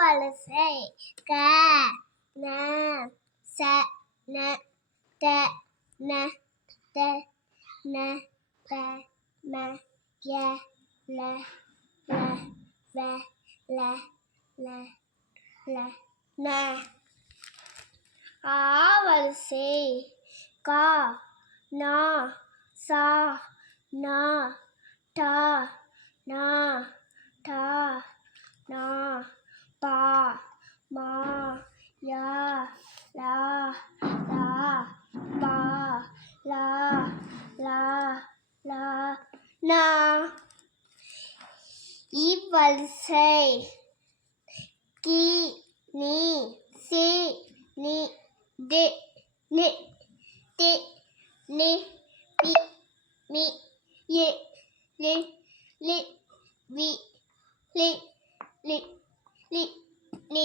வலசை க ந ச ந த ந த ந த ம ய ல ல வ ல ல ல ந ஆ வரிசை கா நா சா நா டா நா டா நா பா மா யா லா லா பா லா லா லா நா இவ்வரிசை கி நீ சி நீ டி நி டி நி பி மி ஏ லி லி வி லி லி லி நி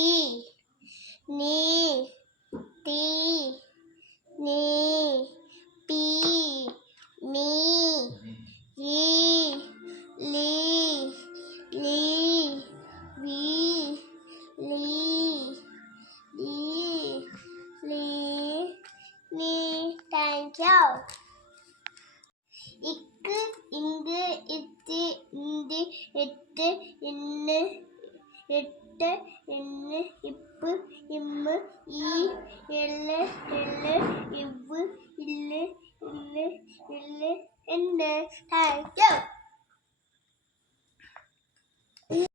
ഇക്ക് ഇങ്ക് ഇത്തി ഇന്തി എട്ട് ഇന്ന് എട്ട് ഇന്ന് ഇപ്പ് ഇമ്മ് ഈ എൾ എൾ ഇവ് ഇല്ല് ഇല്ല് ഇല്ല് എന്ന് താങ്ക് യു.